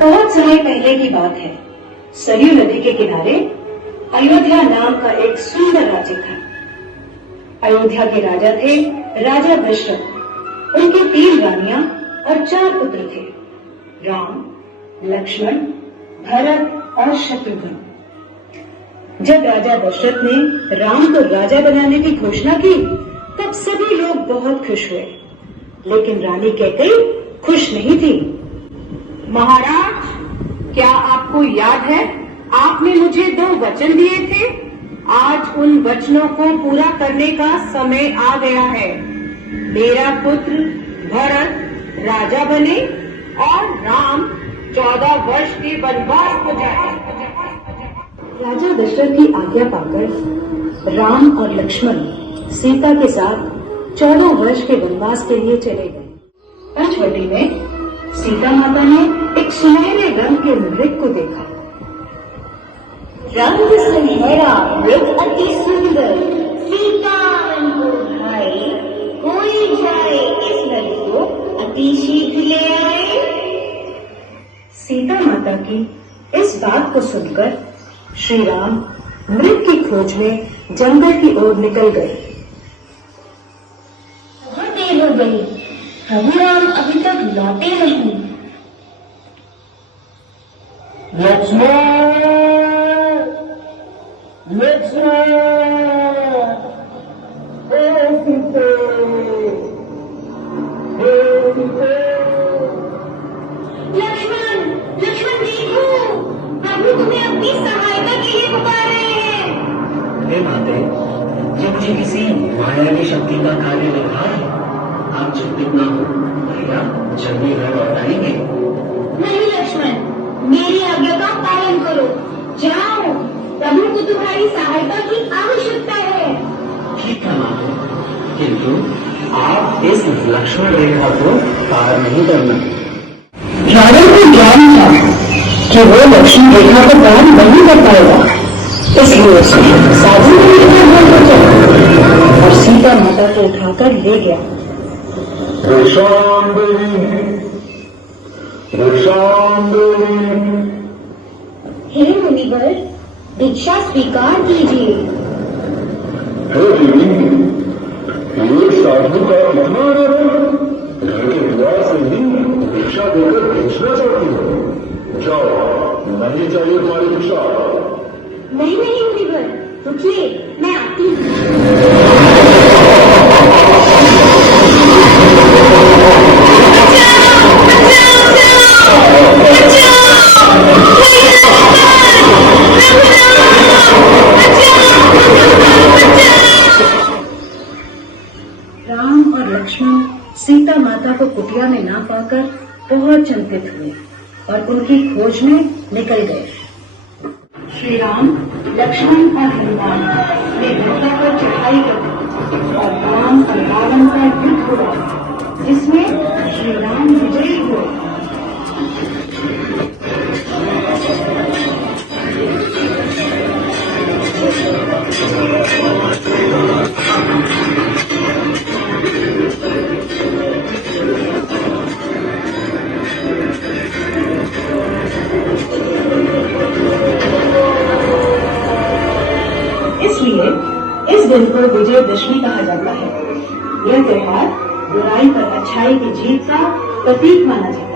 बहुत समय पहले की बात है। सरयू नदी के किनारे अयोध्या नाम का एक सुंदर राज्य था। अयोध्या के राजा थे राजा दशरथ। उनकी 3 रानियां और 4 पुत्र थे, राम, लक्ष्मण, भरत और शत्रुघ्न। जब राजा दशरथ ने राम को राजा बनाने की घोषणा की, तब सभी लोग बहुत खुश हुए, लेकिन रानी कैकेयी खुश नहीं थी। महाराज, क्या आपको याद है आपने मुझे 2 वचन दिए थे? आज उन वचनों को पूरा करने का समय आ गया है। मेरा पुत्र भरत राजा बने और राम 14 वर्ष के वनवास को जाए। राजा दशरथ की आज्ञा पाकर राम और लक्ष्मण सीता के साथ 14 वर्ष के वनवास के लिए चले गए। पंचवटी में सीता माता ने एक सुनहरे रंग के मृग को देखा। रंग सुनहरा, मृग अति सुंदर, सीता मन को भाई, कोई जाए इस नर को अति शीघ्र ले आए। सीता माता की इस बात को सुनकर श्री राम मृग की खोज में जंगल की ओर निकल गए। बहुत देर हो गई, प्रभु राम अभी तक लौटे नहीं। लक्ष्मण, लक्ष्मण, हे सीते, हे सीते। लक्ष्मण, लक्ष्मण देखो, प्रभु तुम्हें अपनी सहायता के लिए पुकार रहे हैं। हे माते, ये मुझे किसी माया की शक्ति का कार्य लग रहा है। आप चिंतित न हो, भैया जल्दी घर लौट आएंगे। नहीं लक्ष्मण, मेरी आज्ञा का पालन करो। जाओ, प्रभु को तुम्हारी सहायता की आवश्यकता है। ठीक है माते, किंतु आप इस लक्ष्मण रेखा को पार नहीं करना। रावण को ज्ञान था कि वो लक्ष्मण रेखा को पार नहीं कर पाएगा, इसलिए उसने साधु और सीता माता को उठाकर ले गया। हे मुनिवर, दीक्षा स्वीकार कीजिए। हे देवी, ये साधु का इतना आदर, घर के द्वार से ही दीक्षा देकर भेजना चाहती हो। जाओ, नहीं चाहिए तुम्हारी दीक्षा। नहीं नहीं मुनिवर, रुकिए, मैं आती हूँ। राम और लक्ष्मण सीता माता को कुटिया में ना पाकर बहुत चिंतित हुए और उनकी खोज में निकल गए। श्री राम, लक्ष्मण और हनुमान ने लंका पर चढ़ाई कर और राम और रावण का युद्ध हुआ, जिसमें श्री राम विजयी हुए। इसलिए इस दिन को विजयदशमी कहा जाता है। यह त्योहार बुराई पर अच्छाई की जीत का प्रतीक माना जाता है।